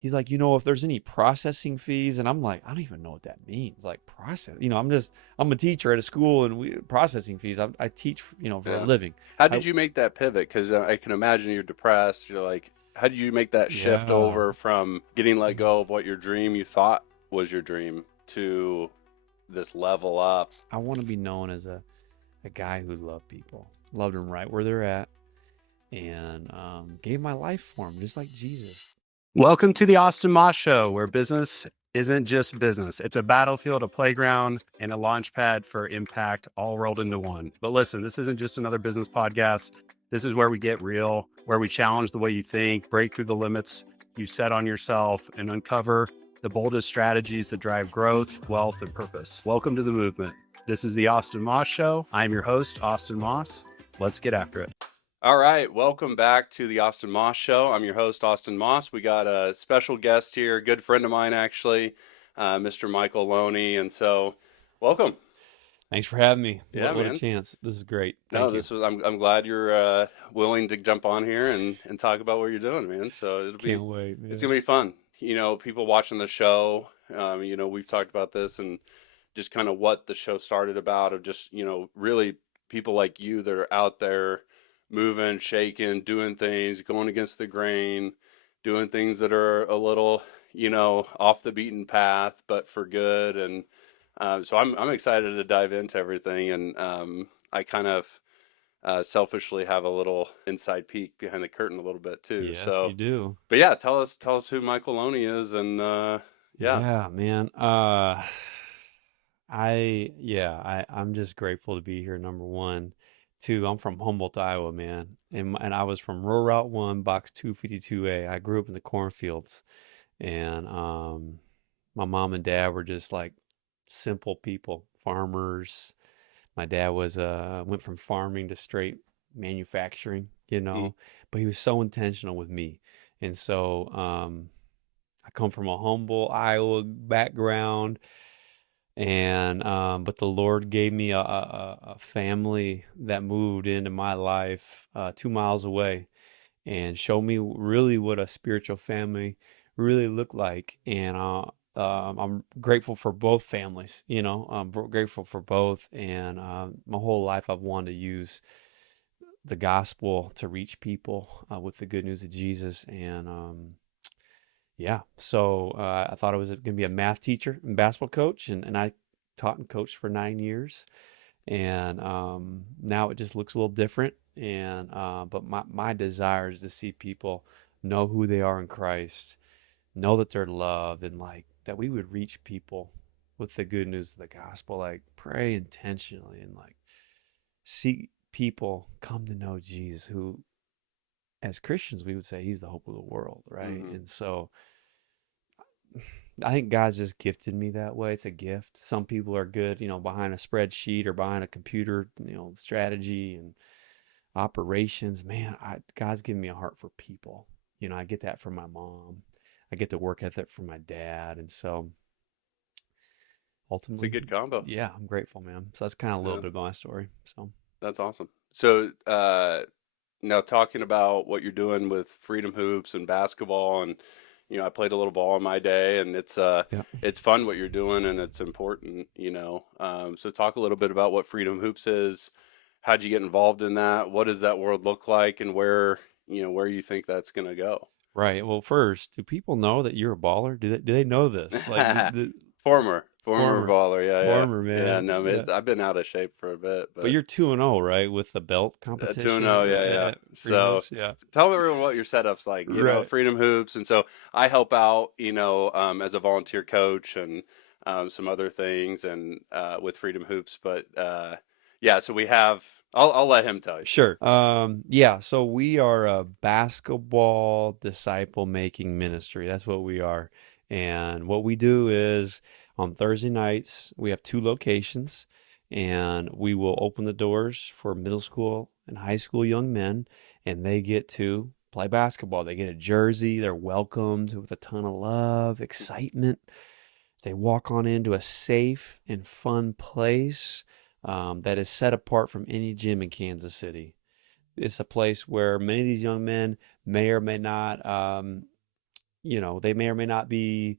he's like, if there's any processing fees, and I'm like, I don't even know what that means. Like process, I'm a teacher at a school, and processing fees. I teach, for a Yeah. living. How I did you make that pivot? Because I can imagine you're depressed. You're like, how did you make that shift Yeah. over from getting let go of what your dream you thought was your dream to this level up? I want to be known as a guy who loved people, loved them right where they're at, and gave my life for them, just like Jesus. Welcome to the Austin Moss Show, where business isn't just business. It's a battlefield, a playground, and a launch pad for impact all rolled into one. But listen, this isn't just another business podcast. This is where we get real, where we challenge the way you think, break through the limits you set on yourself, and uncover the boldest strategies that drive growth, wealth, and purpose. Welcome to the movement. This is the Austin Moss Show. I'm your host, Austin Moss. Let's get after it. All right, welcome back to the Austin Moss Show. I'm your host, Austin Moss. We got a special guest here, a good friend of mine, actually, Mr. Michael Loney. And so, welcome. Thanks for having me. Yeah, what man. a chance. This is great. No, this was. I'm glad you're willing to jump on here and talk about what you're doing, man. So Can't wait. Yeah. it's gonna be fun. People watching the show. We've talked about this and just kind of what the show started about, of just really people like you that are out there moving, shaking, doing things, going against the grain, doing things that are a little, off the beaten path, but for good. And so I'm excited to dive into everything. And I kind of selfishly have a little inside peek behind the curtain a little bit too. Yes, So, you do. but yeah, tell us who Michael Loney is, and yeah. Yeah, man. I'm just grateful to be here. Number one. Two, I'm from Humboldt, Iowa, man. And I was from Rural Route 1, Box 252A. I grew up in the cornfields. And my mom and dad were just like simple people, farmers. My dad went from farming to straight manufacturing, Mm. but he was so intentional with me. And so I come from a humble Iowa background, and but the Lord gave me a family that moved into my life 2 miles away, and showed me really what a spiritual family really looked like. And I'm grateful for both families. I'm grateful for both. And my whole life I've wanted to use the gospel to reach people with the good news of Jesus. And yeah, so I thought I was going to be a math teacher and basketball coach, and I taught and coached for 9 years. And now it just looks a little different. And but my desire is to see people know who they are in Christ, know that they're loved, and like that we would reach people with the good news of the gospel. Like pray intentionally and like see people come to know Jesus, who as Christians we would say he's the hope of the world, right? Mhm. And so I think God's just gifted me that way. It's a gift. Some people are good, behind a spreadsheet or behind a computer, strategy and operations. Man, God's given me a heart for people. I get that from my mom. I get the work ethic from my dad. And so It's a ultimately, good combo. yeah, I'm grateful, man. So that's kind of a little Yeah, bit of my story. So that's awesome. So now talking about what you're doing with Freedom Hoops and basketball, and I played a little ball in my day, and yeah. it's fun what you're doing, and it's important. So talk a little bit about what Freedom Hoops is. How'd you get involved in that? What does that world look like, and where you think that's gonna go? Right. Well, first, do people know that you're a baller? Do they know this? Like Former former, baller, former yeah. man. No, Yeah. I've been out of shape for a bit, But but you're 2-0, right? With the belt 2-0, competition yeah. at Freedom So Hoops. Yeah. tell everyone what your setup's like. Right. Freedom Hoops, and so I help out, as a volunteer coach and some other things, and with Freedom Hoops. But yeah, so we have. I'll let him tell you. Sure. Yeah, so we are a basketball disciple making ministry. That's what we are. And what we do is on Thursday nights, we have two locations, and we will open the doors for middle school and high school young men, and they get to play basketball. They get a jersey, they're welcomed with a ton of love, excitement. They walk on into a safe and fun place that is set apart from any gym in Kansas City. It's a place where many of these young men may or may not they may or may not be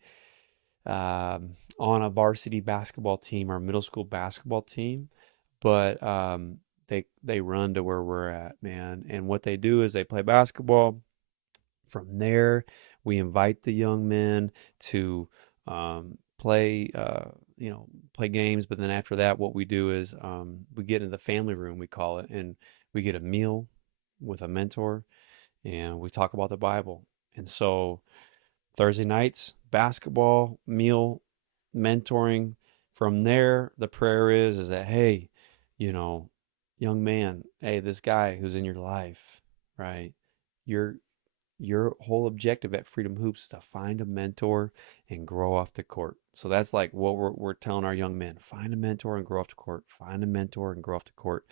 on a varsity basketball team or middle school basketball team, but they run to where we're at, man. And what they do is they play basketball. From there, we invite the young men to play, play games. But then after that, what we do is we get in the family room, we call it, and we get a meal with a mentor, and we talk about the Bible. And so Thursday nights, basketball, meal, mentoring. From there, the prayer is that, hey, you know, young man, hey, this guy who's in your life, right? Your your whole objective at Freedom Hoops is to find a mentor and grow off the court. So that's like what we're telling our young men: find a mentor and grow off the court. Find a mentor and grow off the court.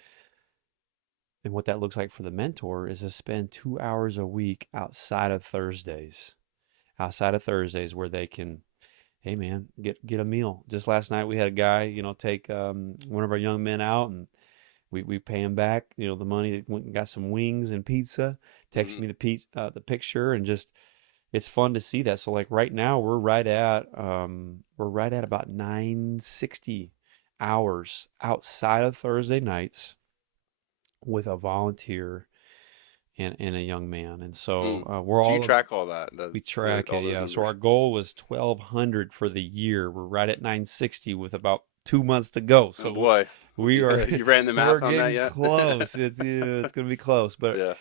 And what that looks like for the mentor is to spend 2 hours a week outside of Thursdays where they can, hey man, get a meal. Just last night we had a guy, take one of our young men out, and we pay him back, the money. Went and got some wings and pizza. Texted me the picture, and just it's fun to see that. So like right now we're right at about 960 hours outside of Thursday nights with a volunteer and a young man. And so we're Do you all track all that? we track it, yeah. So our goal was 1,200 for the year. We're right at 960 with about 2 months to go. So oh boy, we are. You ran the math on that yet? Close. It's going to be close, but yeah.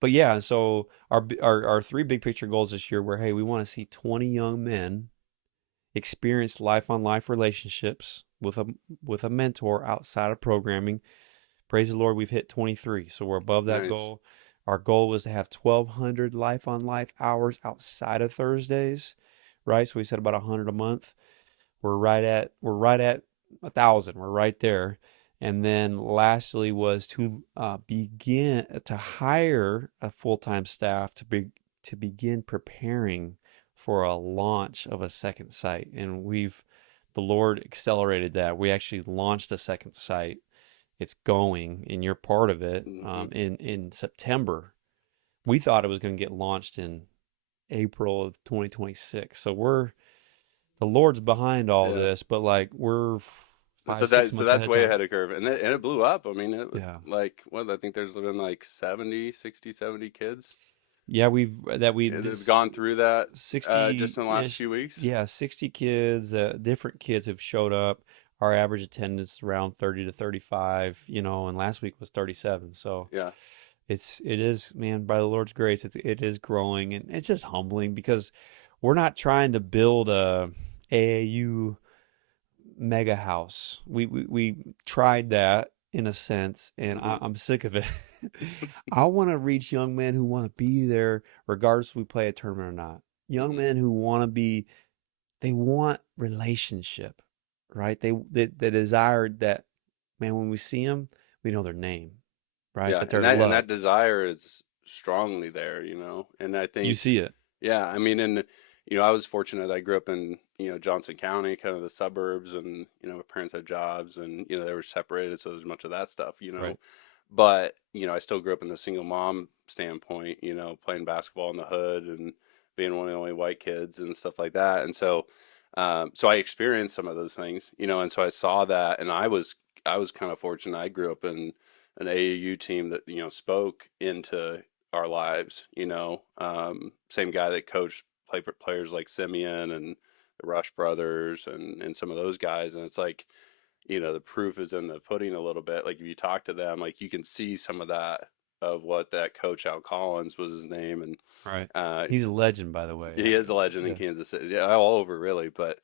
But yeah. So our three big picture goals this year were, hey, we want to see 20 young men experience life on life relationships with a mentor outside of programming. Praise the Lord, we've hit 23, so we're above that goal. Our goal was to have 1,200 life on life hours outside of Thursdays, right? So we said about 100 a month. We're right at 1,000. We're right there. And then lastly was to begin to hire a full-time staff to begin preparing for a launch of a second site. And the Lord accelerated that. We actually launched a second site. It's going, and you're part of it, in September. We thought it was going to get launched in April of 2026. So the Lord's behind all this, but like we're 5-6 months so that's way ahead of curve, and it blew up. I mean, I think there's been like 70 kids. Yeah, we've gone through that 60 just in the last few weeks. Yeah, 60 kids, different kids have showed up. Our average attendance is around 30 to 35, and last week was 37. So yeah, it is, man, by the Lord's grace, it is growing, and it's just humbling because we're not trying to build a AAU mega house. We tried that in a sense, and I'm sick of it. I want to reach young men who want to be there regardless if we play a tournament or not. Young men who they want relationship, right? They desired that, man, when we see them, we know their name, right? Yeah, and that desire is strongly there, and I think you see it. Yeah, I mean, and I was fortunate. I grew up in Johnson County, kind of the suburbs, and my parents had jobs, and they were separated, so there's much of that stuff, Right. But I still grew up in the single mom standpoint, playing basketball in the hood and being one of the only white kids and stuff like that, and so I experienced some of those things, and so I saw that, and I was kind of fortunate. I grew up in an AAU team that spoke into our lives. Same guy that coached players like Simeon and the Rush brothers and some of those guys, and it's like the proof is in the pudding a little bit. Like if you talk to them, like you can see some of that of what that coach Al Collins was his name, and right, he's a legend, by the way. He is a legend in Kansas City, all over really. But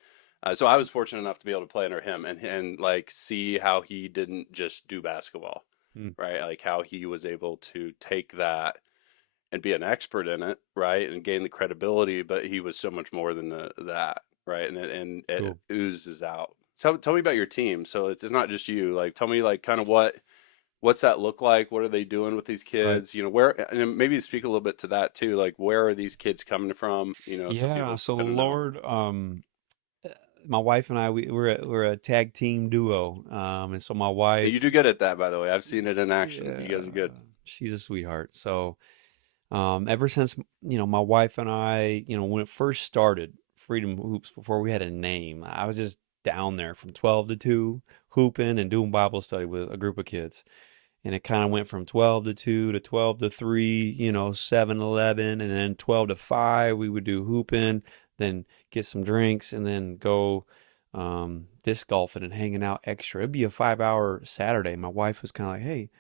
so I was fortunate enough to be able to play under him and like see how he didn't just do basketball, right? Like how he was able to take that and be an expert in it, right, and gain the credibility. But he was so much more than that, right? And it Cool. oozes out. So tell me about your team. So it's not just you. Like tell me like kind of what's that look like? What are they doing with these kids? Right. Where, and maybe speak a little bit to that too. Like where are these kids coming from? Yeah. So the Lord, my wife and I, we're a tag team duo. And so my wife, you do good at that, by the way. I've seen it in action. You guys are good. She's a sweetheart. So Ever since, my wife and I, when it first started, Freedom Hoops, before we had a name, I was just down there from 12 to 2, hooping and doing Bible study with a group of kids. And it kind of went from 12 to 2 to 12 to 3, 7, 11, and then 12 to 5, we would do hooping, then get some drinks, and then go disc golfing and hanging out extra. It'd be a 5-hour Saturday. My wife was kind of like, hey,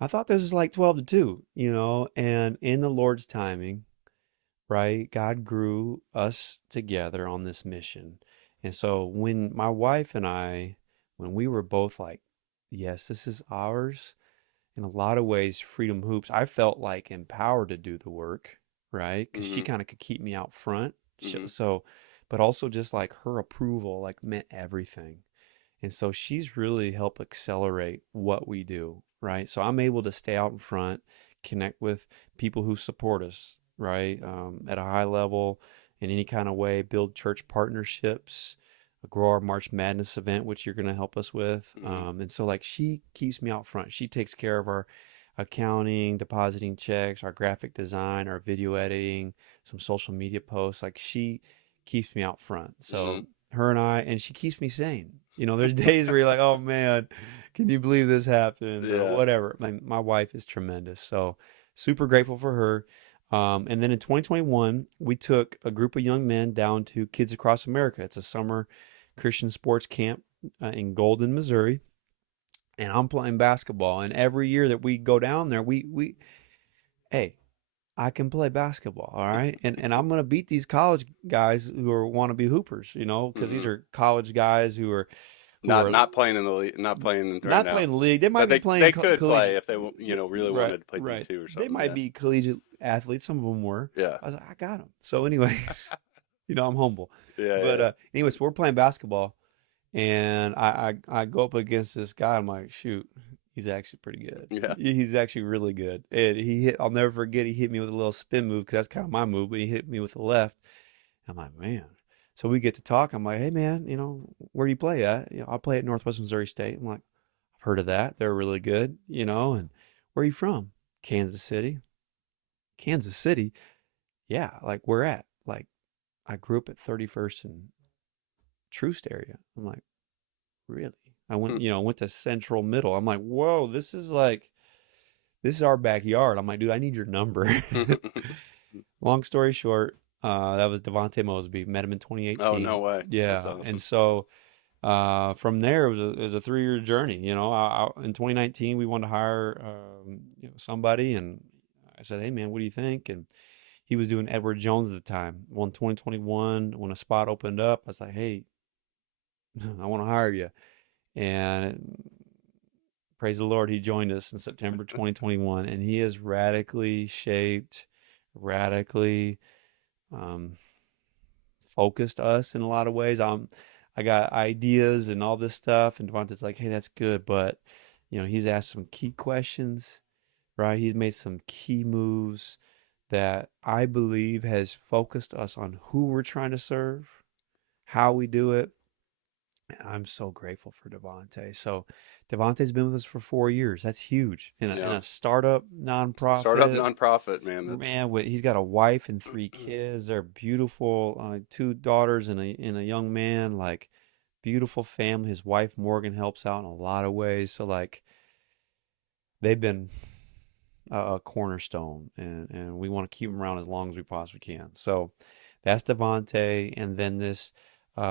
I thought this was like 12 to 2, and in the Lord's timing, right? God grew us together on this mission. And so when my wife and I, when we were both like, yes, this is ours, in a lot of ways, Freedom Hoops, I felt like empowered to do the work, right? Because she Mm-hmm. kind of could keep me out front. Mm-hmm. So, but also just like her approval, like meant everything. And so she's really helped accelerate what we do, right? So I'm able to stay out in front, connect with people who support us, right? At a high level in any kind of way, build church partnerships, grow our March Madness event, which you're going to help us with. Mm-hmm. And so, like, she keeps me out front. She takes care of our accounting, depositing checks, our graphic design, our video editing, some social media posts. Like, she keeps me out front. Mm-hmm. So, her and she keeps me sane. There's days where you're like, oh man, can you believe this happened or Yeah. whatever. My wife is tremendous. So, super grateful for her. And then in 2021, we took a group of young men down to Kids Across America. It's a summer Christian sports camp in Golden, Missouri. And I'm playing basketball. And every year that we go down there, hey, I can play basketball, all right? And I'm gonna beat these college guys who are wannabe hoopers, because these Mm-hmm. are college guys who are Not playing in the league, not playing right not now, playing the league. They might but be playing they could play collegiate, if they really right? wanted to play Right. D2 or They something. might Yeah. be collegiate athletes. Some of them were. Yeah. I was like, I got them. So, anyways, I'm humble. Yeah. But Yeah. anyways, we're playing basketball, and I go up against this guy. I'm like, shoot, he's actually pretty good. Yeah. He's actually really good. And I'll never forget, he hit me with a little spin move because that's kind of my move, but he hit me with the left. I'm like, man. So we get to talk. I'm like, hey man, where do you play at? I play at Northwest Missouri State. I'm like, I've heard of that. They're really good, and where are you from? Kansas City. Kansas City? Yeah, like where at? Like, I grew up at 31st and Troost area. I'm like, really? I went, went to Central Middle. I'm like, whoa, this is our backyard. I'm like, dude, I need your number. Long story short, that was Devontae Mosby. Met him in Oh, 2018. no way. That's Yeah, and awesome. so from there it was a 3-year journey. In 2019 we wanted to hire somebody, and I said, hey man, what do you think? And he was doing Edward Jones at the time. Well, in 2021, when a spot opened up, I was like, hey, I want to hire you. And praise the Lord, he joined us in September 2021, and he has radically shaped, radically um, focused us in a lot of ways. I got ideas and all this stuff, and Devonta's like, hey, that's good, but he's asked some key questions, right? He's made some key moves that I believe has focused us on who we're trying to serve, how we do it. And I'm so grateful for Devontae. So Devontae's been with us for 4 years. That's huge. In Yeah. a startup Startup nonprofit. nonprofit, man. That's Man, he's got a wife and 3 kids. They're beautiful, 2 daughters and a young man. Like, beautiful family. His wife Morgan helps out in a lot of ways. So like, they've been a cornerstone, and we want to keep them around as long as we possibly can. So that's Devontae. And then this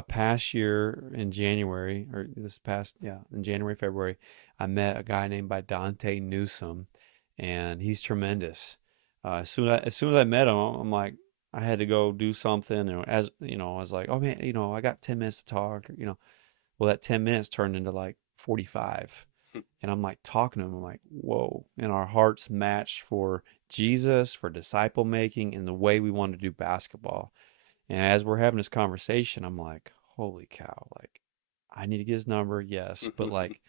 past year in January, in January, February, I met a guy named by Dante Newsom, and he's tremendous. As soon as I met him, I'm like, I had to go do something, and I was like, oh man, I got 10 minutes to talk, well, that 10 minutes turned into like 45. And I'm like talking to him, I'm like, whoa. And our hearts matched for Jesus, for disciple making, and the way we want to do basketball. And as we're having this conversation, I'm like, holy cow, like, I need to get his number, yes. But like,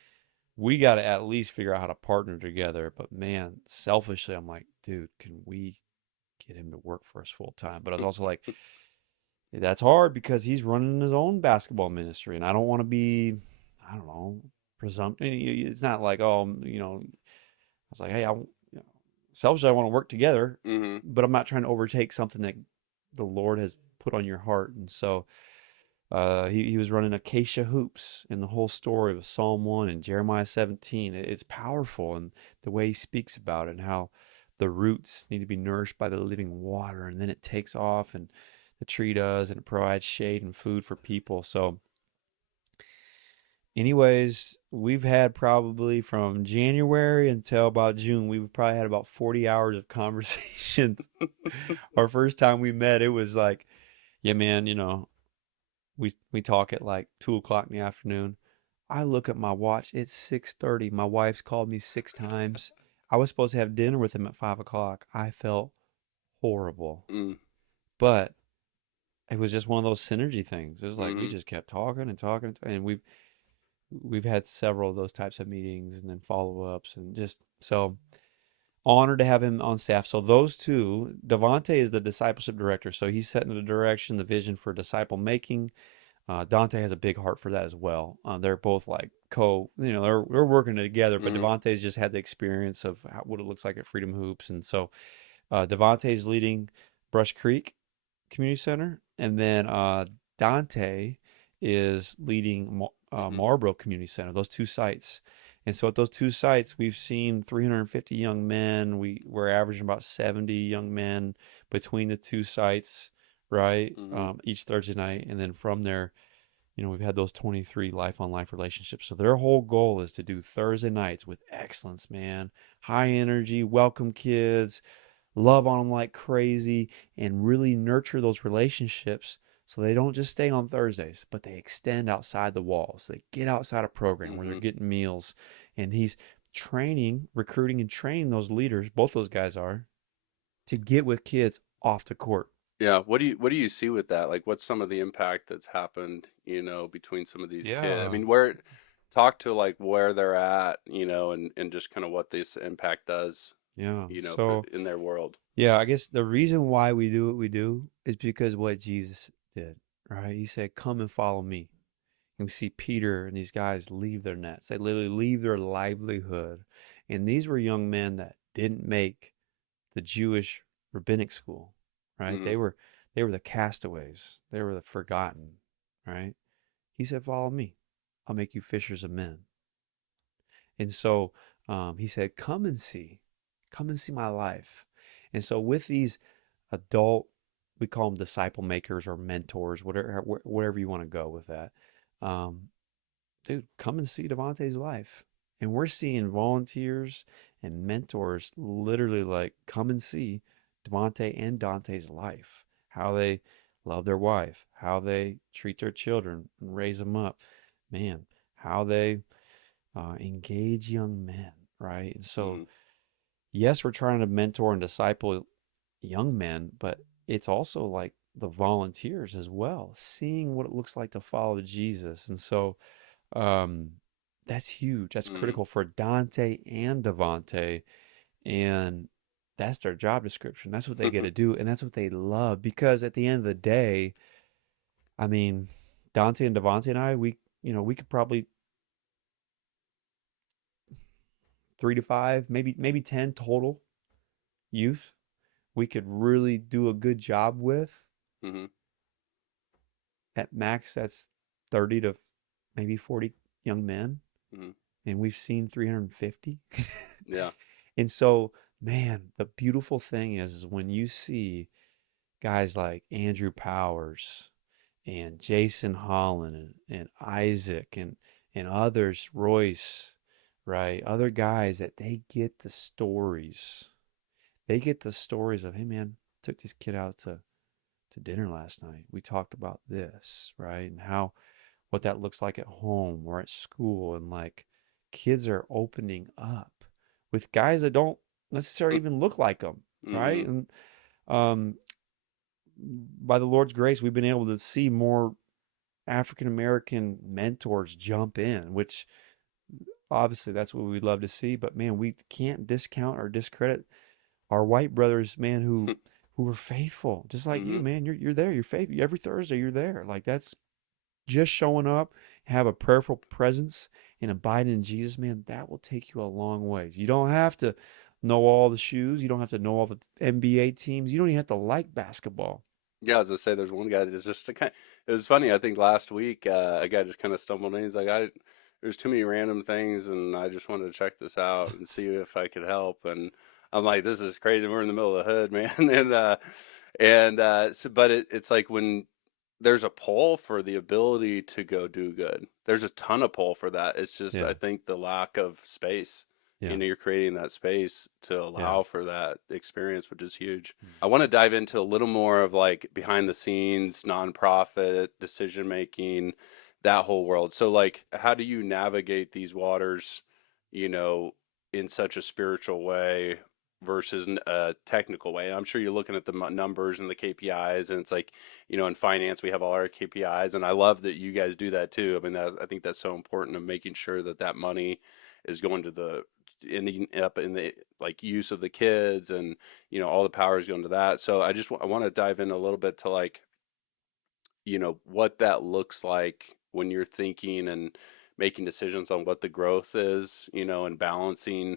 we got to at least figure out how to partner together. But man, selfishly, I'm like, dude, can we get him to work for us full time? But I was also like, that's hard because he's running his own basketball ministry, and I don't want to be, I don't know, presumptive. It's not like, oh, I was like, hey, selfishly, I want to work together, Mm-hmm. but I'm not trying to overtake something that the Lord has put on your heart. And so he was running Acacia Hoops, and the whole story of Psalm 1 and Jeremiah 17. It's powerful, and the way he speaks about it, and how the roots need to be nourished by the living water, and then it takes off, and the tree does, and it provides shade and food for people. So, anyways, we've had probably from January until about June, we've probably had about 40 hours of conversations. Our first time we met, it was like, yeah, man, we talk at like 2 o'clock in the afternoon. I look at my watch, it's 6:30. My wife's called me 6 times. I was supposed to have dinner with him at 5 o'clock. I felt horrible. Mm. But it was just one of those synergy things. It was like we Mm-hmm. just kept talking and talking, and we've had several of those types of meetings, and then follow-ups, and just so honored to have him on staff. So those two, Devontae is the discipleship director. So he's setting the direction, the vision for disciple making. Dante has a big heart for that as well. They're both like they're working together, but Mm-hmm. Devontae's just had the experience of what it looks like at Freedom Hoops. And so Devontae's leading Brush Creek Community Center, and then Dante is leading Mm-hmm. Marlboro Community Center, those two sites. And so at those two sites, we've seen 350 young men. We're averaging about 70 young men between the two sites, right? Mm-hmm. Each Thursday night. And then from there, we've had those 23 life on life relationships. So their whole goal is to do Thursday nights with excellence, man. High energy, welcome kids, love on them like crazy, and really nurture those relationships so they don't just stay on Thursdays, but they extend outside the walls. They get outside a program where they're Mm-hmm. getting meals. And he's training, recruiting, and training those leaders, both those guys are, to get with kids off the court. Yeah. What do you see with that? Like, what's some of the impact that's happened, between some of these kids? I Yeah. mean, talk to like where they're at, and just kind of what this impact does, Yeah. for So, in their world. yeah, I guess the reason why we do what we do is because of what Jesus did, right? He said, "Come and follow me." And we see Peter and these guys leave their nets. They literally leave their livelihood. And these were young men that didn't make the Jewish rabbinic school, right? Mm-hmm. They were the castaways. They were the forgotten, right? He said, "Follow me. I'll make you fishers of men." And so he said, come and see my life. And so with these adult, we call them disciple makers or mentors, whatever you want to go with that. Um, Dude, come and see Devontae's life. And we're seeing volunteers and mentors literally like come and see Devontae and Dante's life, how they love their wife, how they treat their children and raise them up, man, how they engage young men, right? And so, Mm-hmm. yes, we're trying to mentor and disciple young men, but it's also like the volunteers as well, seeing what it looks like to follow Jesus. And so, um, that's huge. That's Mm-hmm. critical for Dante and Devontae, and that's their job description. That's what they get to do, and that's what they love. Because at the end of the day, I mean, Dante and Devontae and I, we could probably 3 to 5, maybe 10 total youth. We could really do a good job with. Mm-hmm. At max, that's 30 to maybe 40 young men, Mm-hmm. and we've seen 350. Yeah. And so, man, the beautiful thing is when you see guys like Andrew Powers and Jason Holland and Isaac and others, Royce, right? Other guys that they get the stories. They get the stories of, hey man, took this kid out to dinner last night. We talked about this, right? And how what that looks like at home or at school, and like kids are opening up with guys that don't necessarily even look like them, Mm-hmm. right? And um, by the Lord's grace, we've been able to see more African American mentors jump in, which obviously that's what we'd love to see. But man, we can't discount or discredit our white brothers, man, who were faithful, just like you, Mm-hmm. man. You're there. You're faithful every Thursday. You're there. Like that's just showing up, have a prayerful presence, and abide in Jesus, man. That will take you a long ways. You don't have to know all the shoes. You don't have to know all the NBA teams. You don't even have to like basketball. Yeah, I was gonna say there's one guy that's just a kind. It was funny. I think last week a guy just kind of stumbled in. He's like, there's too many random things, and I just wanted to check this out and see if I could help. And I'm like, this is crazy. We're in the middle of the hood, man. But it's like when there's a pull for the ability to go do good. There's a ton of pull for that. It's just I Yeah. think the lack of space. Yeah. You're creating that space to Yeah. allow for that experience, which is huge. Mm. I want to dive into a little more of like behind the scenes, nonprofit, decision making, that whole world. So like, how do you navigate these waters, you know, in such a spiritual way versus a technical way? I'm sure you're looking at the numbers and the KPIs, and it's like, you know, in finance we have all our KPIs, and I love that you guys do that too. I mean, I think that's so important of making sure that that money is going to the ending up in the like use of the kids, and you know, all the power is going to that. So I want to dive in a little bit to like, you know, what that looks like when you're thinking and making decisions on what the growth is, you know, and balancing,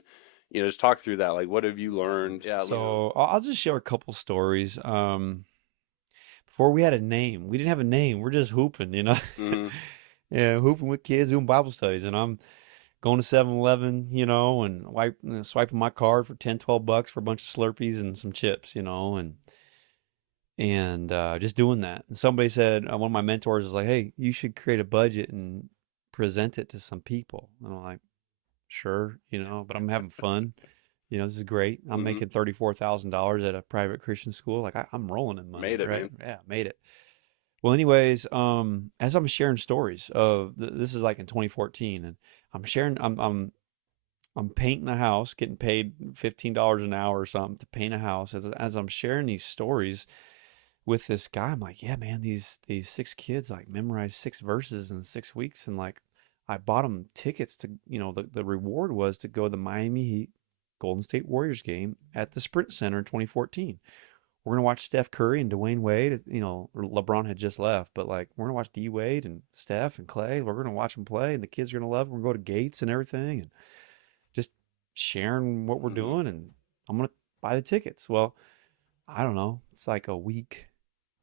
you know, just talk through that. Like, what have you learned? Yeah. So I'll just share a couple stories. Before we had a name, we didn't have a name. We're just hooping, you know. Mm-hmm. Yeah, hooping with kids, doing Bible studies, and I'm going to 7-Eleven, you know, and swiping my card for 10, $12 for a bunch of Slurpees and some chips, you know, and just doing that. And somebody said, one of my mentors was like, "Hey, you should create a budget and present it to some people." And I'm like, "Sure, you know, but I'm having fun. You know, this is great. I'm Mm-hmm. making $34,000 at a private Christian school. Like I'm rolling in money, Made it, right? man. Yeah, made it." Well, anyways, as I'm sharing stories of this is like in 2014, and I'm painting a house, getting paid $15 an hour or something to paint a house. As I'm sharing these stories with this guy, I'm like, yeah, man, these 6 kids like memorized 6 verses in 6 weeks, and like I bought them tickets to, you know, the reward was to go to the Miami Heat Golden State Warriors game at the Sprint Center in 2014. We're gonna watch Steph Curry and Dwayne Wade. You know, LeBron had just left, but like we're gonna watch D Wade and Steph and Clay. We're gonna watch them play, and the kids are gonna love it. We're gonna go to Gates and everything, and just sharing what we're Mm-hmm. doing. And I'm gonna buy the tickets. Well, I don't know. It's like a week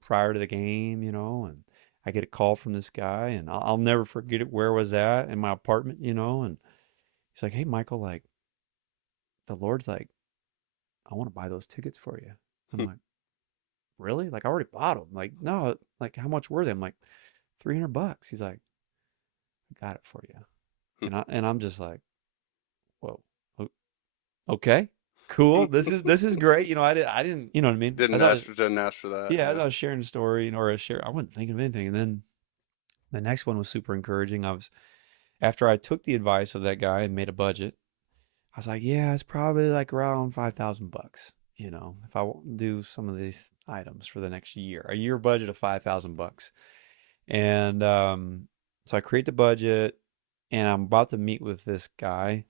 prior to the game, you know, and I get a call from this guy, and I'll never forget it. Where I was at in my apartment, you know, and he's like, "Hey, Michael, like the Lord's like, I want to buy those tickets for you." I'm like, "Really? Like I already bought them." Like, "No, like how much were they?" I'm like, $300. He's like, "I got it for you." And I'm just like, "Whoa, okay, cool. This is great." You know, I didn't, you know what I mean? Didn't ask for that. Yeah, as I was sharing the story, you know, I wasn't thinking of anything. And then the next one was super encouraging. After I took the advice of that guy and made a budget, I was like, yeah, it's probably like around $5,000, you know, if I do some of these items for the next year, a year budget of $5,000. And so I create the budget, and I'm about to meet with this guy.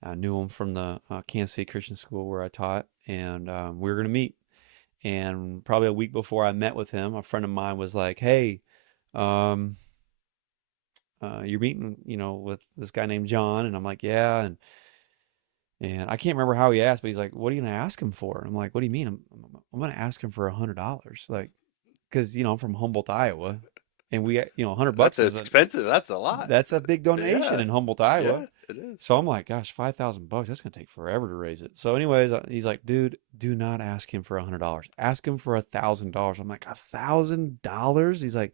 I knew him from the Kansas City Christian School where I taught, and we were going to meet. And probably a week before I met with him, a friend of mine was like, "Hey, um, you're meeting, you know, with this guy named John." And I'm like, "Yeah." And I can't remember how he asked, but he's like, "What are you going to ask him for?" I'm like, "What do you mean?" I'm going to ask him for $100, like, because you know I'm from Humboldt, Iowa, and we, you know, $100 That's expensive. That's a lot. That's a big donation Yeah. in Humboldt, Iowa. Yeah, it is. So I'm like, gosh, $5,000, that's gonna take forever to raise it. So anyways, he's like, "Dude, do not ask him for $100. Ask him for $1,000. I'm like, $1,000? He's like,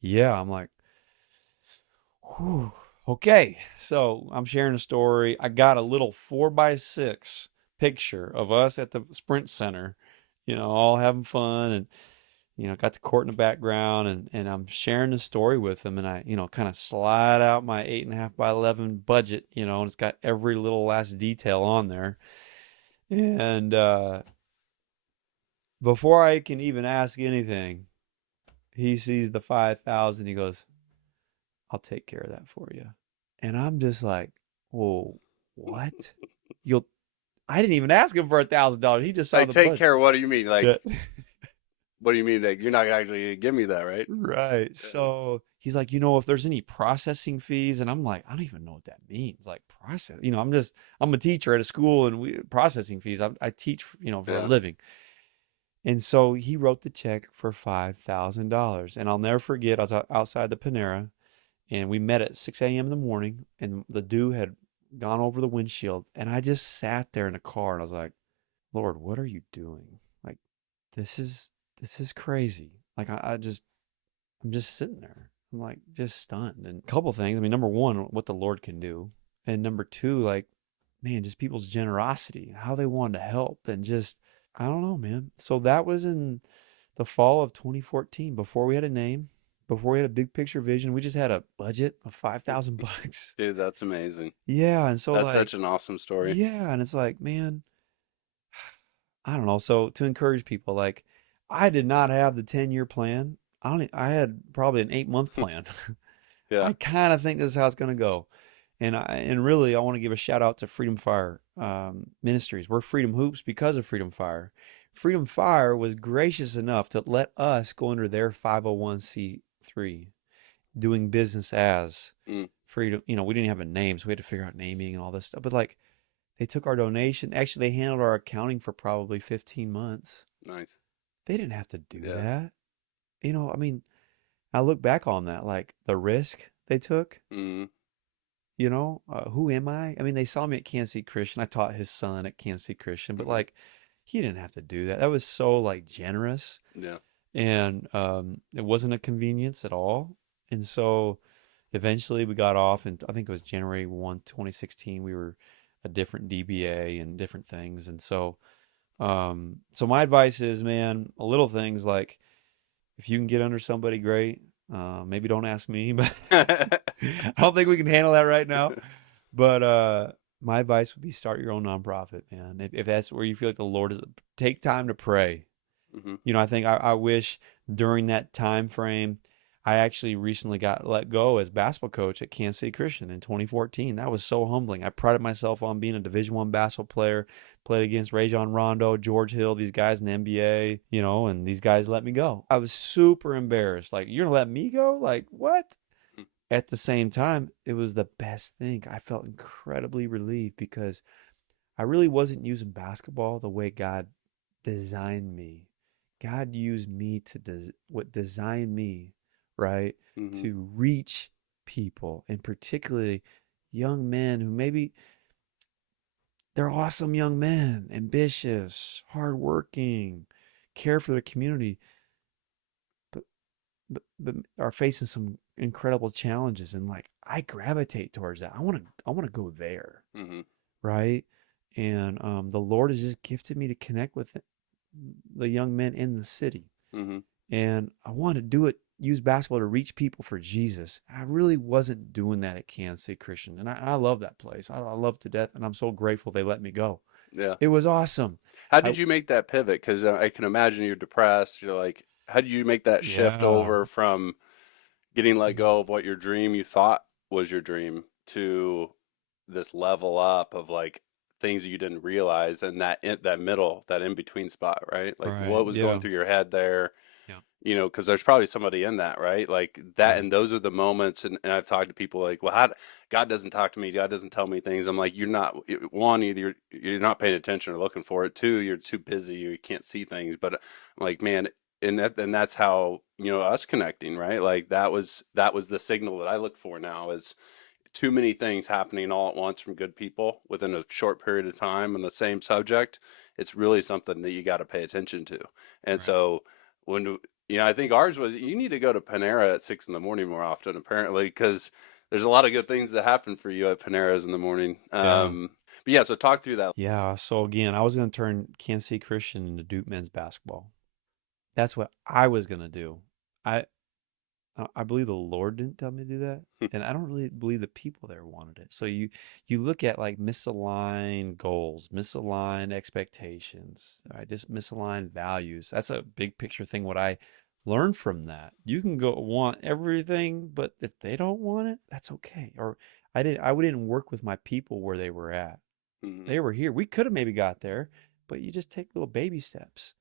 yeah. I'm like, whew, okay. So I'm sharing a story. I got a little 4x6 picture of us at the Sprint Center, you know, all having fun, and you know, got the court in the background, and I'm sharing the story with him, and I, you know, kind of slide out my 8.5x11 budget, you know, and it's got every little last detail on there. And before I can even ask anything, he sees the 5,000. He goes, "I'll take care of that for you." And I'm just like, "Whoa, what? I didn't even ask him for $1,000. He just saw Like, the take budget." care. What do you mean? Like, Yeah. what do you mean? Like, you're not actually gonna give me that, right? Right. So he's like, if there's any processing fees, and I'm like, I don't even know what that means. Like process, I'm a teacher at a school, and processing fees. I teach, for a Yeah. living. And so he wrote the check for $5,000. And I'll never forget, I was outside the Panera, and we met at 6 a.m. in the morning, and the dew had gone over the windshield. And I just sat there in the car, and I was like, Lord, what are you doing? Like, this is crazy. Like, I'm just sitting there. I'm like, just stunned. And a couple things. I mean, number one, what the Lord can do. And number two, like, man, just people's generosity, how they wanted to help. And just, I don't know, man. So that was in the fall of 2014, before we had a name, before we had a big picture vision. We just had a budget of $5,000. Dude, that's amazing. Yeah. And so, That's like, such an awesome story. yeah. And it's like, man, I don't know. So to encourage people, like, I did not have the 10-year plan. I had probably an 8-month plan. Yeah. I kind of think this is how it's going to go. And really, I want to give a shout out to Freedom Fire Ministries. We're Freedom Hoops because of Freedom Fire. Freedom Fire was gracious enough to let us go under their 501c3, doing business as Mm, Freedom. We didn't have a name, so we had to figure out naming and all this stuff. But like, they took our donation. Actually, they handled our accounting for probably 15 months. nice. They didn't have to do Yeah. that. I mean, I look back on that, like the risk they took. Mm, Who am I? I mean, they saw me at Kansas City Christian. I taught his son at Kansas City Christian, but mhm. like, he didn't have to do that. That was so like generous, Yeah. and it wasn't a convenience at all. And so, eventually, we got off, and I think it was January 1, 2016. We were a different DBA and different things, and so my advice is, man, little things like, if you can get under somebody, great. Maybe don't ask me, but I don't think we can handle that right now. But my advice would be, start your own nonprofit, man. If that's where you feel like the Lord is, take time to pray. Mhm. I think I wish during that time frame, I actually recently got let go as basketball coach at Kansas City Christian in 2014. That was so humbling. I prided myself on being a Division I basketball player, played against Rajon Rondo, George Hill, these guys in the NBA, and these guys let me go. I was super embarrassed. Like, you're going to let me go? Like, what? Mm, At the same time, it was the best thing. I felt incredibly relieved because I really wasn't using basketball the way God designed me. God used me to design me, right? mhm. To reach people, and particularly young men who maybe they're awesome young men, ambitious, hardworking, care for their community, but but are facing some incredible challenges. And like, I gravitate towards that. I want to go there, Mhm. right? And the Lord has just gifted me to connect with the young men in the city. Mhm. And I want to do it, use basketball to reach people for Jesus. I really wasn't doing that at Kansas City Christian. And I love that place. I love it to death. And I'm so grateful they let me go. Yeah. It was awesome. How I, did you make that pivot? Because I can imagine you're depressed. You're like, how did you make that shift yeah. over from getting let go of what your dream you thought was your dream to this level up of like things that you didn't realize, and that middle, that in between spot, right? Like, Right. what was going Yeah. through your head there? Yeah. Because there's probably somebody in that, right? Like that, Yeah. and those are the moments. And I've talked to people like, well, God doesn't talk to me. God doesn't tell me things. I'm like, you're not, one, either you're not paying attention or looking for it. Two, you're too busy. You can't see things. But I'm like, man, and that's how, us connecting, right? Like that was the signal that I look for now, is too many things happening all at once from good people within a short period of time on the same subject. It's really something that you got to pay attention to. And Right. so when, I think ours was, you need to go to Panera at 6 in the morning more often, apparently, because there's a lot of good things that happen for you at Panera's in the morning. Yeah. But yeah, so talk through that. Yeah. So again, I was going to turn Kansas City Christian into Duke men's basketball. That's what I was going to do. I, I believe the Lord didn't tell me to do that, and I don't really believe the people there wanted it. So you look at like misaligned goals, misaligned expectations, right? Just misaligned values. That's a big picture thing. What I learned from that, you can go want everything, but if they don't want it, that's okay. Or I didn't work with my people where they were at. Mhm. They were here. We could have maybe got there, but you just take little baby steps.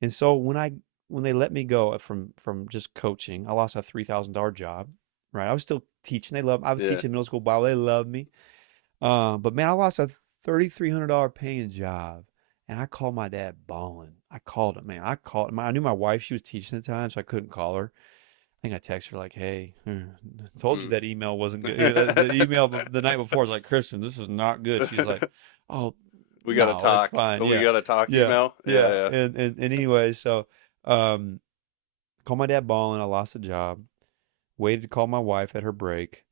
And so when I when they let me go from just coaching, I lost a $3,000 job. Right, I was still teaching. I was Yeah. teaching middle school Bible. They loved me. But man, I lost a $3,300 paying job, and I called my dad bawling. I called him, man. I knew my wife. She was teaching at the time, so I couldn't call her. I think I texted her like, "Hey, told you Mm. that email wasn't good. The email the night before was like, Kristen, this is not good." She's like, "Oh, We got to no, it's talk. fine. We Yeah, got to talk yeah, email. Yeah, yeah." yeah. And anyway, so um, called my dad bawling. I lost the job. Waited to call my wife at her break.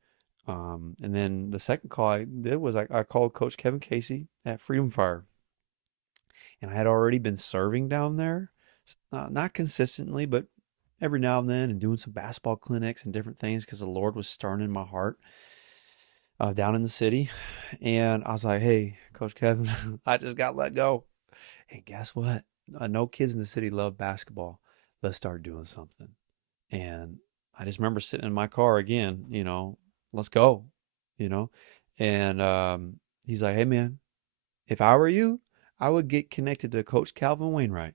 And then the second call I did was I called Coach Kevin Casey at Freedom Fire. And I had already been serving down there, not consistently, but every now and then, and doing some basketball clinics and different things because the Lord was stirring in my heart down in the city. And I was like, hey, Coach Kevin, I just got let go. And guess what? I know kids in the city love basketball. Let's start doing something. And I just remember sitting in my car again, let's go, you know. And he's like, hey, man, if I were you, I would get connected to Coach Calvin Wainwright.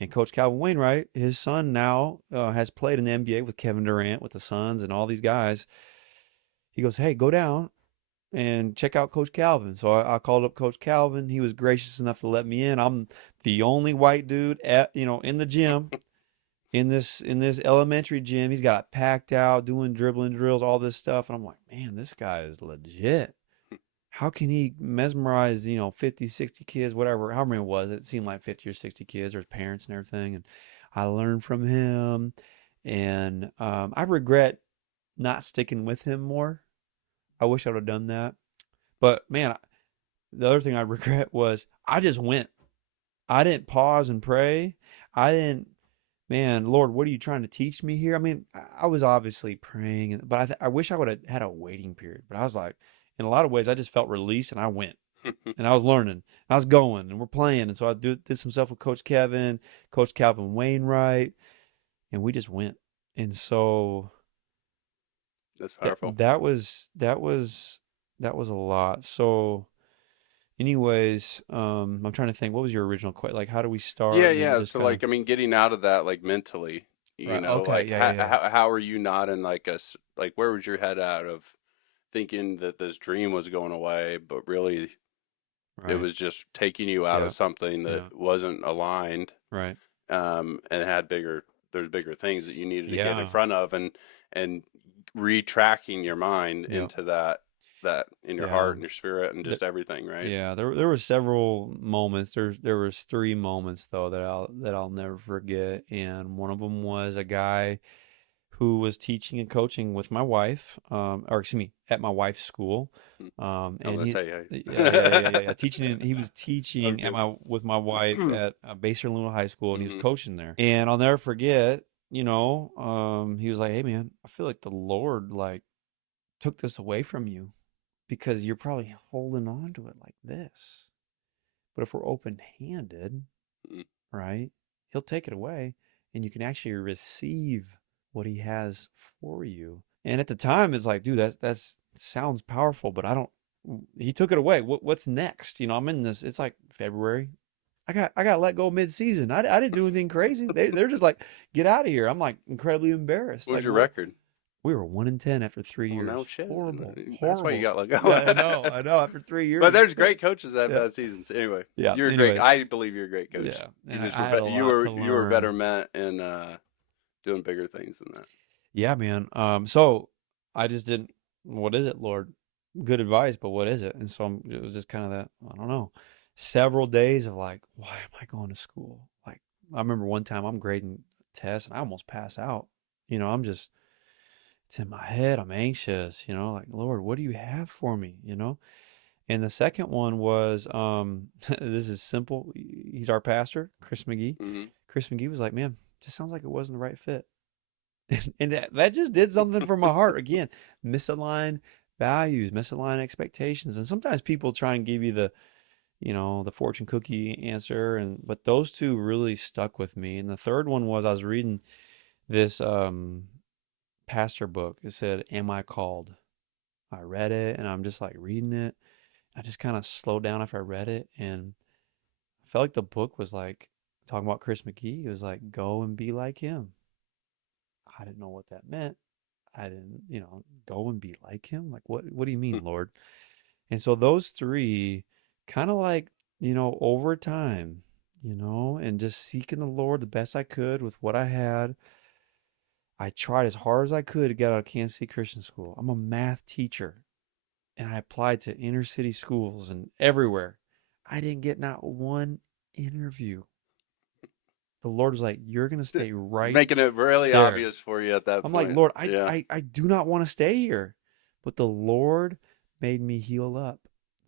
And Coach Calvin Wainwright, his son now has played in the NBA with Kevin Durant, with the Suns, and all these guys. He goes, hey, go down and check out Coach Calvin. So I called up Coach Calvin. He was gracious enough to let me in. I'm the only white dude in the gym, in this elementary gym. He's got it packed out, doing dribbling drills, all this stuff. And I'm like, man, this guy is legit. How can he mesmerize, 50, 60 kids, whatever, how many it was? It seemed like 50 or 60 kids, there's parents and everything. And I learned from him. And I regret not sticking with him more. I wish I would have done that. But man, the other thing I regret was I just went. I didn't pause and pray. I didn't, man, Lord, what are you trying to teach me here? I mean, I was obviously praying, but I wish I would have had a waiting period. But I was like, in a lot of ways, I just felt released and I went. And I was learning. And I was going and we're playing. And so I did some stuff with Coach Kevin, Coach Calvin Wainwright, and we just went. And so That's powerful. that was a lot. So anyways, I'm trying to think, what was your original question? Like, how do we start? Yeah, And then yeah. just So kind of, like, I mean, getting out of that, like mentally, right. Okay. like Yeah. Yeah. Yeah. how are you not in like like where was your head out of thinking that this dream was going away, but really it Right. was just taking you out Yeah. of something that Yeah. wasn't aligned, Right. and there's bigger things that you needed to get in Yeah. front of, and retracking your mind Yeah. into that in your Yeah. heart and your spirit and Th- just everything, right? Yeah. There were several moments. There was three moments though that I'll never forget. And one of them was a guy who was teaching and coaching with my wife, or excuse me, at my wife's school. Mm. I'm And gonna say, yeah, teaching. He was teaching okay. with my wife at Baser Luna High School, and he was Hmm. coaching there. And I'll never forget, he was like, "Hey, man, I feel like the Lord like took this away from you because you're probably holding on to it like this. But if we're open-handed, Mm. right, He'll take it away, and you can actually receive what He has for you." And at the time, it's like, dude, that's sounds powerful, but I don't. He took it away. What's next? I'm in this. It's like February. I got let go mid-season. I didn't do anything crazy. They're just like, get out of here. I'm like incredibly embarrassed. What was Like, your what? record? We were 1-10 after 3 Well, no years. shit. Horrible, That's why you horrible. got let go. Yeah, I know. After 3 years, But there's great coaches that have yeah, bad seasons. Anyway, yeah. you're a great. Anyways, I believe you're a great coach. yeah. You And just I were. had a lot to You were better learn. meant in doing bigger things than that. Yeah, man. So I just didn't. What is it, Lord? Good advice, but what is it? And so it was just kind of that. I don't know. Several days of like, why am I going to school? Like, I remember one time I'm grading tests and I almost pass out. I'm just. It's in my head. I'm anxious. Like, Lord, what do you have for me? And the second one was, this is simple. He's our pastor, Chris McGee. Hmm. Chris McGee was like, man, just sounds like it wasn't the right fit. And that just did something for my heart. Again, misaligned values, misaligned expectations. And sometimes people try and give you the fortune cookie answer. But those two really stuck with me. And the third one was I was reading this pastor book. It said, Am I Called? I read it and I'm just like reading it. I just kind of slowed down after I read it and I felt like the book was like talking about Chris McGee, he was like, go and be like him. I didn't know what that meant. I didn't, go and be like him. Like, what do you mean, Lord? And so those three kind of like, over time, and just seeking the Lord the best I could with what I had. I tried as hard as I could to get out of Kansas City Christian School. I'm a math teacher and I applied to inner city schools and everywhere. I didn't get not one interview. The Lord was like, you're going to stay right Making it really there. obvious for you at that I'm like, point. Lord, Yeah. I do not want to stay here. But the Lord made me heal up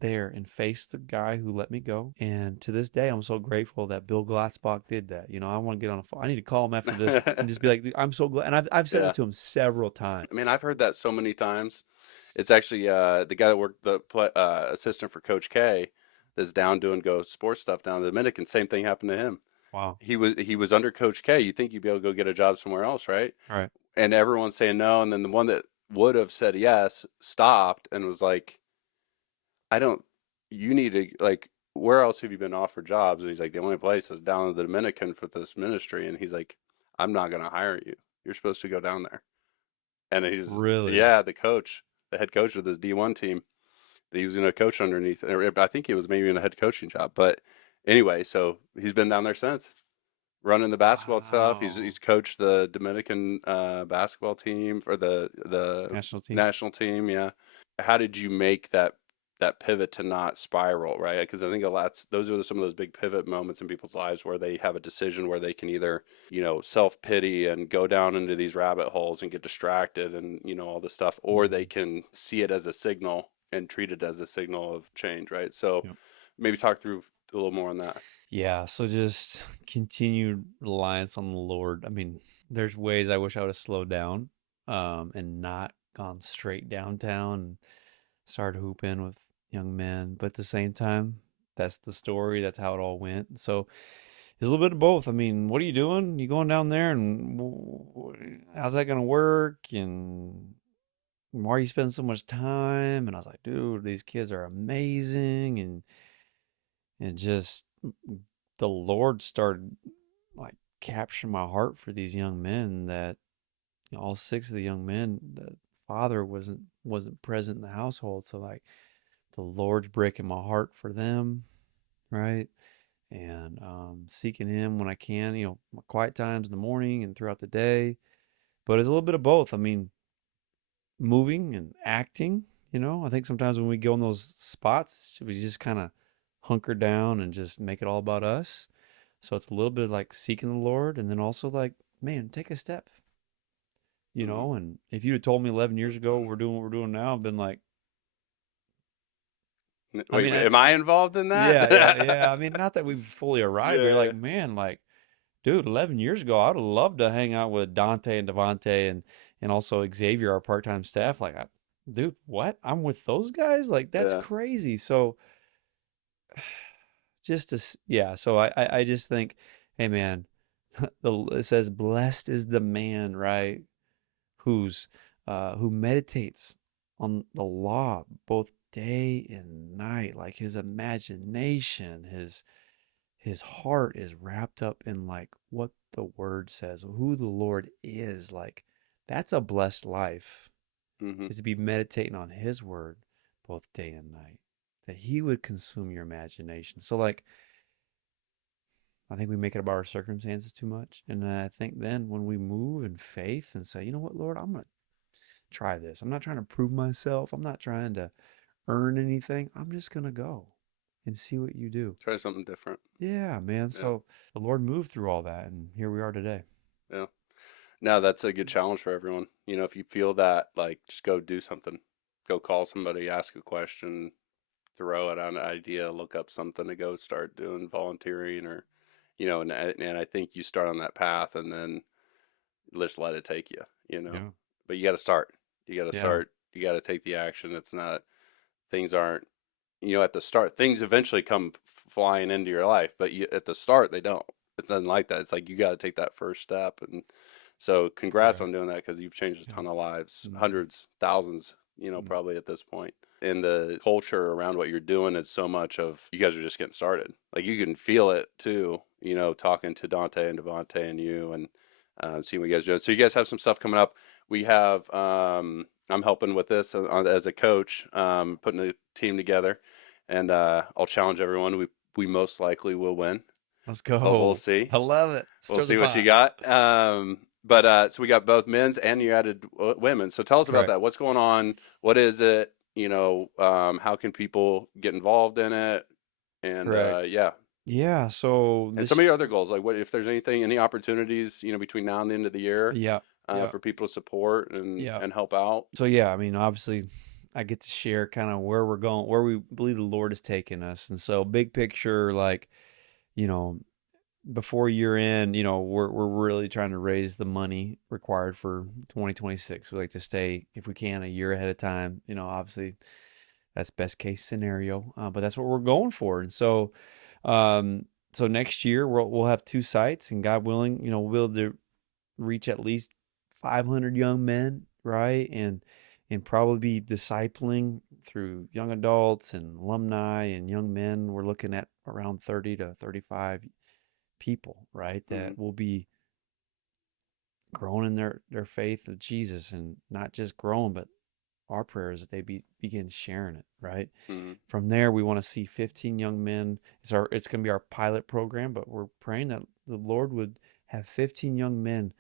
there and face the guy who let me go. And to this day, I'm so grateful that Bill Glatzbach did that. I want to get on a phone. I need to call him after this and just be like, I'm so glad. And I've said Yeah. that to him several times. I mean, I've heard that so many times. It's actually the guy that worked the assistant for Coach K that's down doing Go Sports stuff down in the Dominican. Same thing happened to him. Wow. He was under Coach K. You think you'd be able to go get a job somewhere else, right? All right. And everyone's saying no, and then the one that would have said yes stopped and was like, you need to, like, where else have you been offered jobs? And he's like, the only place is down in the Dominican for this ministry. And he's like, I'm not going to hire you. You're supposed to go down there. And he's, Really? yeah, the head coach of this D1 team that he was going to coach underneath. I think he was maybe in a head coaching job. But anyway, so he's been down there since, running the basketball stuff. He's Wow. coached the Dominican basketball team for the National team. Yeah. How did you make that pivot to not spiral, right? Because I think those are some of those big pivot moments in people's lives where they have a decision where they can either, self-pity and go down into these rabbit holes and get distracted and, all this stuff, or they can see it as a signal and treat it as a signal of change, right? So Yep. maybe talk through a little more on that. Yeah, so just continued reliance on the Lord. I mean, there's ways I wish I would have slowed down and not gone straight downtown and started hooping with young men. But at the same time, that's the story. That's how it all went. So it's a little bit of both. I mean, what are you doing? You going down there and how's that going to work? And why are you spending so much time? And I was like, dude, these kids are amazing. And just the Lord started like capturing my heart for these young men that all six of the young men, the father wasn't present in the household. So like the Lord's breaking my heart for them, right? And seeking him when I can, my quiet times in the morning and throughout the day. But it's a little bit of both. I mean, moving and acting, I think sometimes when we go in those spots, we just kind of hunker down and just make it all about us. So it's a little bit like seeking the Lord and then also like, man, take a step, and if you had told me 11 years ago we're doing what we're doing now, I've been like, Wait, am I involved in that? Yeah. I mean, not that we've fully arrived. Yeah. You're like, man, like, dude, 11 years ago, I would love to hang out with Dante and Devontae and also Xavier, our part-time staff. Like, dude, what? I'm with those guys? Like, that's Yeah. crazy. So so I just think, hey, man, it says, blessed is the man, right? Who meditates on the law both day and night, like his imagination, his heart is wrapped up in like what the word says, who the Lord is. Like that's a blessed life, is to be meditating on his word both day and night, that he would consume your imagination. So like I think we make it about our circumstances too much. And I think then when we move in faith and say, you know what, Lord, I'm going to try this. I'm not trying to prove myself. I'm not trying to earn anything. I'm just going to go and see what you do. Try something different. Yeah, man. Yeah. So the Lord moved through all that, and here we are today. Yeah. No, that's a good challenge for everyone. If you feel that, like, just go do something. Go call somebody, ask a question, throw out an idea, look up something to go start doing volunteering or, and I think you start on that path and then just let it take you, Yeah. But you got to start. You got to Yeah. start. You got to take the action. It's not, things aren't, at the start, things eventually come flying into your life, but at the start, they don't. It's nothing like that. It's like you got to take that first step. And so congrats Right. on doing that, because you've changed a ton of lives, Mhm. hundreds, thousands, probably at this point. And the culture around what you're doing is so much of, you guys are just getting started. Like you can feel it too. talking to Dante and Devontae and you, and seeing what you guys do. So you guys have some stuff coming up. We have, I'm helping with this as a coach, putting a team together, and I'll challenge everyone. We most likely will win, Let's but we'll go. see. I love it. We'll Stir the see what you pot. got. But so we got both men's and you added women. So tell us about Correct. that. What's going on? What is it? How can people get involved in it? And Correct. yeah. Yeah. So And some this, of your other goals, like what if there's any opportunities, between now and the end of the year, yeah, yeah, for people to support yeah. and help out? So yeah, I mean, obviously, I get to share kind of where we're going, where we believe the Lord has taken us, and so big picture, like, you know, before year end, we're really trying to raise the money required for 2026. We like to stay, if we can, a year ahead of time. Obviously, that's best case scenario, but that's what we're going for. And um, so next year we'll have two sites, and God willing, we'll be able to reach at least 500 young men, right? And probably be discipling through young adults and alumni and young men. We're looking at around 30 to 35 people, right? Mm-hmm. That will be growing in their faith of Jesus, and not just growing, but our prayer is that they begin sharing it, right? Mm-hmm. From there, we want to see 15 young men. It's going to be our pilot program, but we're praying that the Lord would have 15 young men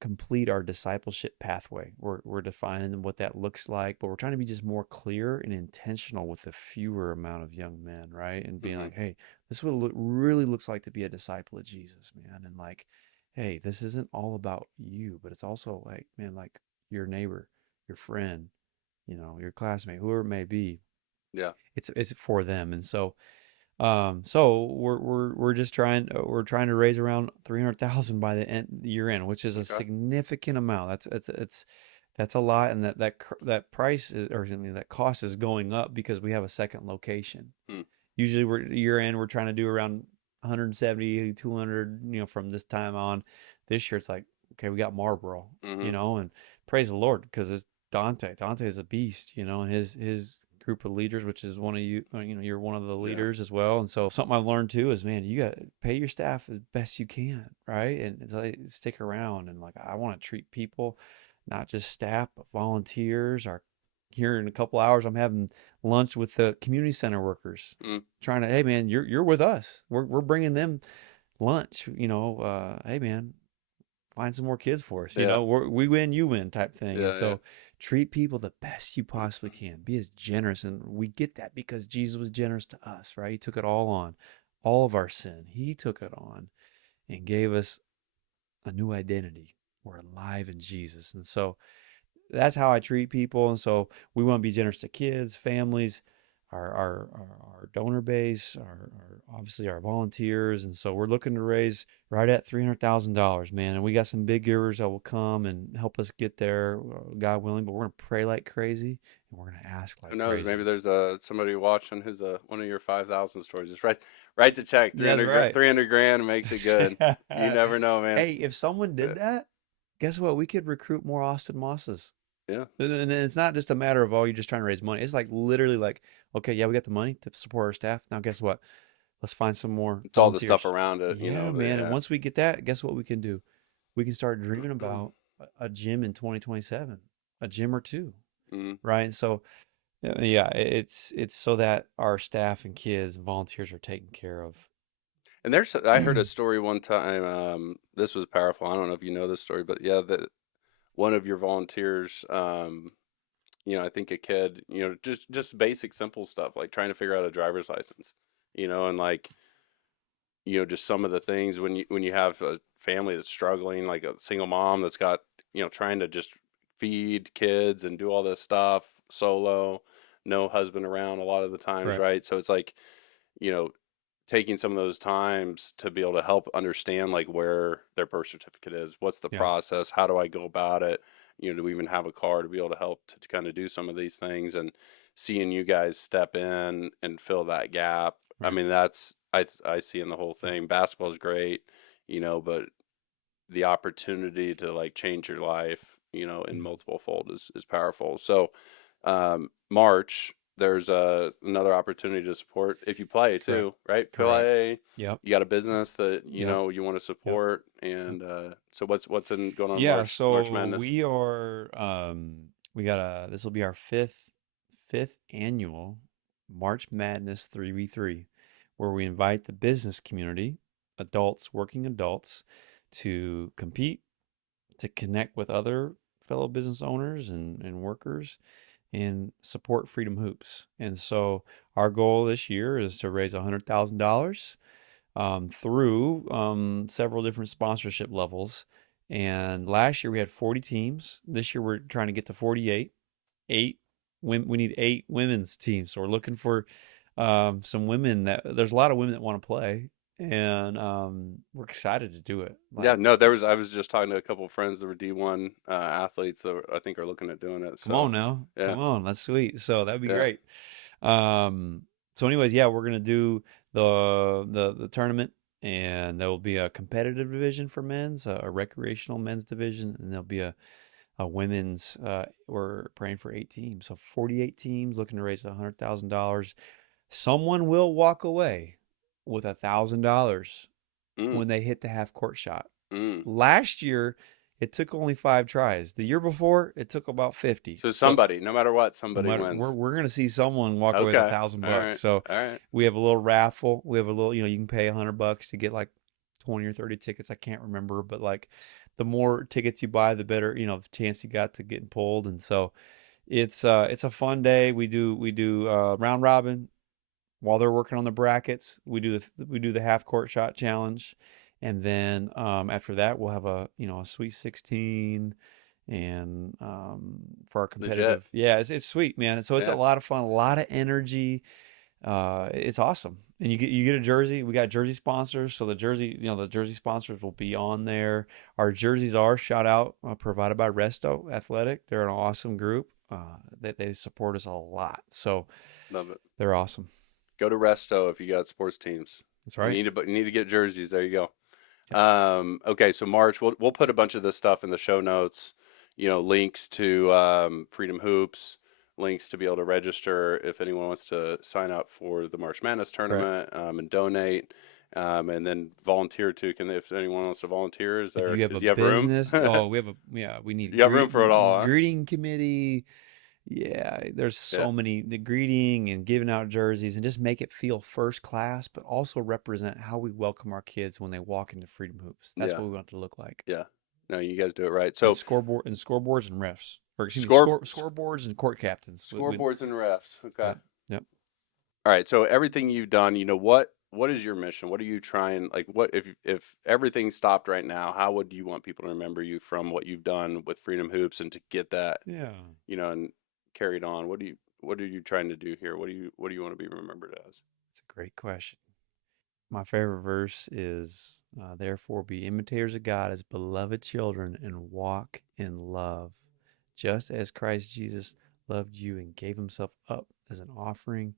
complete our discipleship pathway. We're defining what that looks like, but we're trying to be just more clear and intentional with a fewer amount of young men, right? And being Mm-hmm. like, hey, this is what it really looks like to be a disciple of Jesus, man. And like, hey, this isn't all about you, but it's also like, man, like your neighbor, your friend, your classmate, whoever it may be. Yeah. It's for them. And so we're just trying to raise around 300,000 by the year end, which is a Okay. significant amount. That's a lot, and that price is, or something, that cost is going up because we have a second location. Mm. Usually year end we're trying to do around 170, 200, from this time on. This year it's like, okay, we got Marlboro, Mm-hmm. and praise the Lord, because it's Dante. Dante is a beast, and his group of leaders, which is one of you, you're one of the Yeah. leaders as well. And so something I've learned too is, man, you got to pay your staff as best you can, right? And it's like, stick around, and like, I want to treat people, not just staff, but volunteers. Here in a couple hours, I'm having lunch with the community center workers, Mm. trying to, hey man, you're with us. We're bringing them lunch. Hey man, find some more kids for us. Yeah. We win, you win type thing. And Yeah. Yeah. so treat people the best you possibly can. Be as generous. And we get that because Jesus was generous to us, right? He took it all on, all of our sin. He took it on and gave us a new identity. We're alive in Jesus. And so that's how I treat people. And so we want to be generous to kids, families, our donor base, obviously our volunteers. And so we're looking to raise right at $300,000, man. And we got some big givers that will come and help us get there, God willing. But we're gonna pray like crazy, and we're gonna ask Who like knows? crazy. Maybe there's somebody watching who's one of your 5,000 stories. Just write the check, That's 300 right. 300 grand makes it good. You never know, man. Hey, if someone Yeah. did that, guess what? We could recruit more Austin Mosses. Yeah. And then it's not just a matter of, oh, you're just trying to raise money. It's like literally like, okay, yeah, we got the money to support our staff. Now, guess what? Let's find some more It's all the stuff volunteers. around it, Yeah, but man. And yeah. once we get that, guess what we can do? We can start dreaming about a gym in 2027, a gym or two, Mm-hmm. right? And so, yeah, it's so that our staff and kids and volunteers are taken care of. And I heard a story one time. This was powerful. I don't know if you know this story, but yeah, that one of your volunteers, I think a kid, just basic simple stuff like trying to figure out a driver's license, and like, just some of the things when you have a family that's struggling, like a single mom that's got, trying to just feed kids and do all this stuff solo, no husband around a lot of the times, Correct. right? So it's like, you know, taking some of those times to be able to help understand like where their birth certificate is, what's the Yeah. process, how do I go about it, do we even have a car to be able to help to kind of do some of these things, and seeing you guys step in and fill that gap. I Right. mean, that's I see in the whole thing. Basketball is great, but the opportunity to like change your life, in multiple fold is powerful. So March, there's another opportunity to support if you play Correct. too, right? Correct. Play. Yep. You got a business that Yep. you want to Yep. support, Yep. and so what's in going on Yeah, March so Madness? we are we got a this will be our fifth annual March Madness 3v3, where we invite the business community, adults, working adults, to compete, to connect with other fellow business owners and workers, and support Freedom Hoops. And so our goal this year is to raise $100,000 through several different sponsorship levels. And last year we had 40 teams. This year we're trying to get to 48. We need 8 women's teams. So we're looking for some women that there's a lot of women that want to play, and we're excited to do it. Yeah, Like, no, I was just talking to a couple of friends that were D1 athletes that I think are looking at doing it. come So on now, yeah, come on, that's sweet. So that'd be yeah. great. Um, so anyways, yeah, we're gonna do the tournament, and there will be a competitive division for men's, a recreational men's division, and there'll be a women's. We're praying for 8 teams, so 48 teams looking to raise $100,000. Someone will walk away with $1,000 Mm, when they hit the half court shot. mm. Last year, it took only 5 tries. The year before, it took about 50. So So somebody, no matter what, no somebody matter, wins. we're gonna see someone walk away with a Okay. thousand All bucks. right. So All right. we have a little raffle. We have a little, you can pay $100 to get like 20 or 30 tickets. I can't remember, but like the more tickets you buy, the better, the chance you got to getting pulled. And so it's a fun day. We do round robin while they're working on the brackets. We do the half court shot challenge, and then after that we'll have a Sweet 16, and for our Legit. competitive, yeah, it's sweet, man. So it's a Yeah. lot of fun, a lot of energy. It's awesome, and you get a jersey. We got jersey sponsors, so the jersey sponsors will be on there. Our jerseys are shout out provided by Resto Athletic. They're an awesome group. That they support us a lot, so Love it. they're awesome. Go to Resto if you got sports teams. That's right. You need to get jerseys. There you go. Yep. Okay, so March, we'll put a bunch of this stuff in the show notes. Links to Freedom Hoops, links to be able to register if anyone wants to sign up for the March Madness Correct. tournament and donate, and then volunteer too. If anyone wants to volunteer, If you have do a you have room? business, oh, we need You have room for it all, huh? greeting committee. Yeah, there's Yeah, so many, the greeting and giving out jerseys, and just make it feel first class, but also represent how we welcome our kids when they walk into Freedom Hoops. That's yeah, what we want it to look like. yeah. No, you guys do it right. And So scoreboards and refs, or excuse me, score scoreboards and court captains. scoreboards and refs. Okay. Yep, yep. All right. So everything you've done, what is your mission? What are you trying? Like, what if everything stopped right now? How would you want people to remember you from what you've done with Freedom Hoops and to get that, Yeah, and carried on? What are you trying to do here? What do you want to be remembered as? it's a great question. My favorite verse is, therefore be imitators of God as beloved children and walk in love, just as Christ Jesus loved you and gave himself up as an offering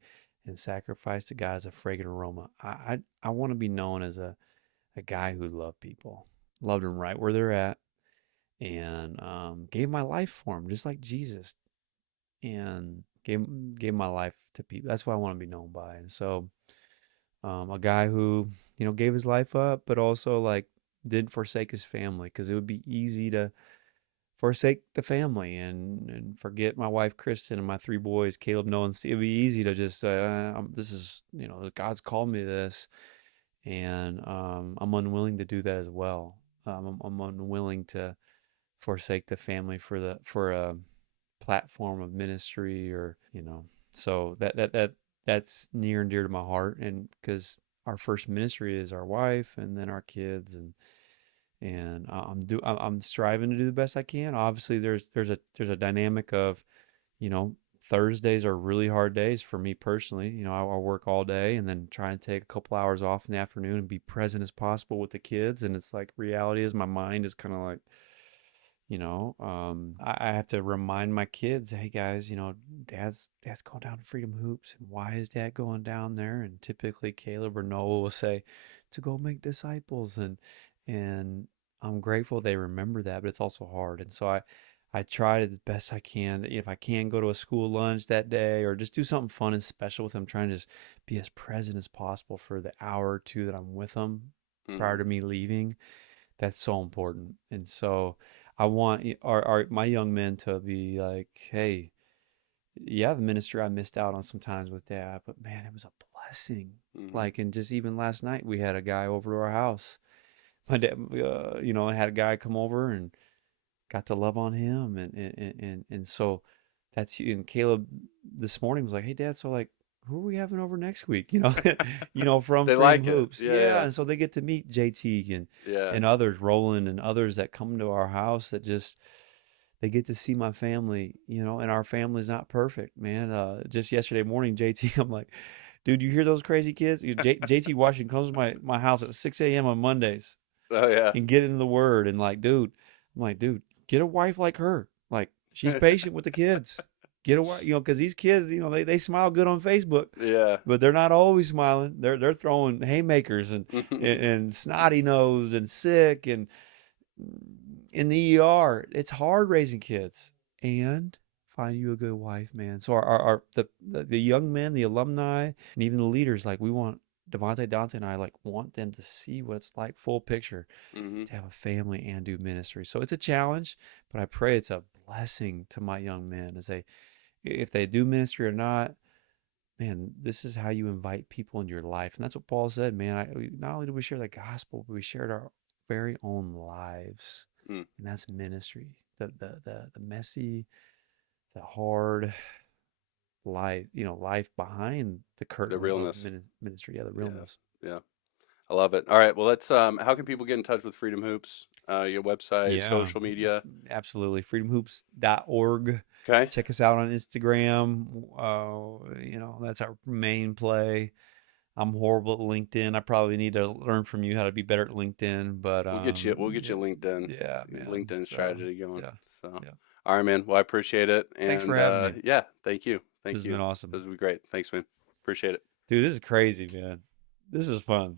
and sacrifice to God as a fragrant aroma. I want to be known as a guy who loved people, loved them right where they're at, and gave my life for them, just like Jesus, and gave my life to people. That's what I want to be known by. And so a guy who gave his life up, but also like didn't forsake his family, because it would be easy to forsake the family and forget my wife Kristen and my 3 boys, Caleb, Noah, and Steve. It'd be easy to just say, this is God's called me to this, and I'm unwilling to do that as well. I'm unwilling to forsake the family for a platform of ministry, or so that's near and dear to my heart, and because our first ministry is our wife and then our kids, and I'm striving to do the best I can. Obviously there's a dynamic of you know Thursdays are really hard days for me personally. I work all day and then try and take a couple hours off in the afternoon and be present as possible with the kids, and it's like reality is my mind is kind of like I have to remind my kids, hey guys, dad's going down to Freedom Hoops, and why is dad going down there? And typically Caleb or Noah will say, to go make disciples, and I'm grateful they remember that, but it's also hard. And so I try the best I can. If I can go to a school lunch that day or just do something fun and special with them, trying to just be as present as possible for the hour or two that I'm with them prior Hmm. to me leaving. That's so important. And so I want our my young men to be like, hey, yeah, the ministry I missed out on sometimes with dad, but man, it was a blessing. Hmm. Like, and just even last night, we had a guy over to our house. My dad, I had a guy come over and got to love on him, and so that's you. And Caleb this morning was like, "Hey, Dad, so like, who are we having over next week?" From They Freedom like it. Hoops, Yeah, yeah. yeah, And so they get to meet JT yeah. and others, Roland and others that come to our house that just they get to see my family, and our family's not perfect, man. Just yesterday morning, JT, I'm like, dude, you hear those crazy kids? JT Washington comes to my house at 6 a.m. on Mondays Oh yeah. and get into the word and like, dude, I'm like, dude, get a wife like her. Like, she's patient with the kids. Get a wife, because these kids, they smile good on Facebook, Yeah. but they're not always smiling. They're throwing haymakers and snotty nosed and sick and in the ER. It's hard raising kids and find you a good wife, man. So the young men, the alumni, and even the leaders, like we want Devontae, Dante, and I like want them to see what it's like, full picture, Hmm. to have a family and do ministry. So it's a challenge, but I pray it's a blessing to my young men as if they do ministry or not. Man, this is how you invite people into your life, and that's what Paul said. Man, not only do we share the gospel, but we shared our very own lives, Mm. and that's ministry. The messy, the hard life, life behind the The curtain of realness. ministry. Yeah, the Yeah. realness. Yeah. I love it. All right. Well, let's. How can people get in touch with Freedom Hoops? Your website, Yeah, social media. absolutely. Freedomhoops.org. Okay. Check us out on Instagram. That's our main play. I'm horrible at LinkedIn. I probably need to learn from you how to be better at LinkedIn, but We'll get you. We'll get yeah, you LinkedIn. yeah, man. LinkedIn So strategy going. yeah, So, yeah. all right, man. Well, I appreciate it, Thanks for and having me. yeah, thank you. This Thank has you. been awesome. This was great. Thanks, man. Appreciate it. Dude, this is crazy, man. This was fun.